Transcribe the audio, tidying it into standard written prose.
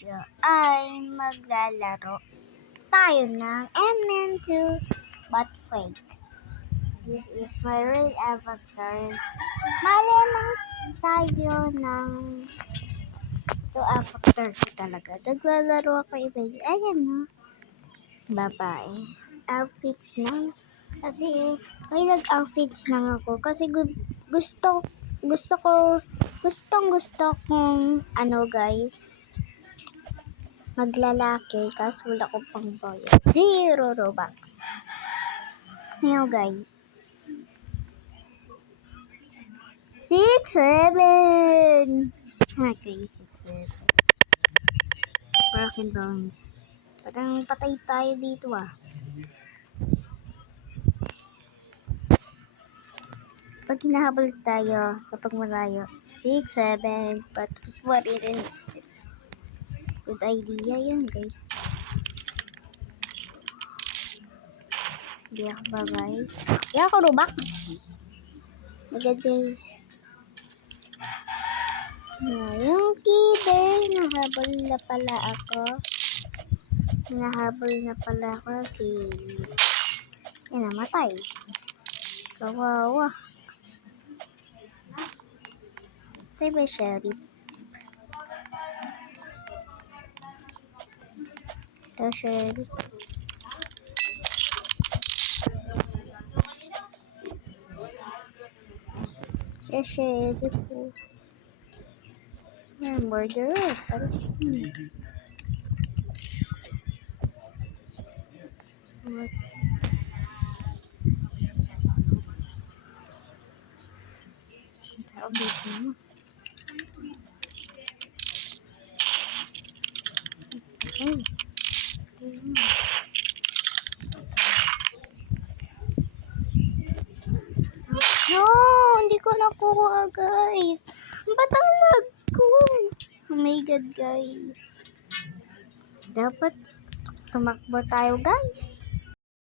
video ay maglalaro tayo ng MM2 but fake. This is my real avatar. Malamang tayo ng to avatar ko talaga. Naglalaro ako iba. Ayan no. Babae. Outfits na. Kasi may nag-outfits lang ako. Kasi gusto kong guys, maglalaki kasi wala ko pang bayad. 0 Robux. Ngayon guys. 6-7. Okay, 6-7. Broken bones. Parang patay tayo dito ah. Pag hinahabol tayo, kapag malayo, 6-7, tapos maririn. Good idea yun, guys. Hindi ako ba, guys? Hindi ako Robux. Agad, guys. Yung killer, nahabol na pala ako. Okay. Yan, namatay. Kawawa. Ito ba sheriff? Ito sheriff. Siya sheriff po. Yan, murderer. Tao dito mo. No, hindi ko nakuha, guys. Ba't ang lag ko? Oh my god, guys. Dapat tumakbo tayo, guys.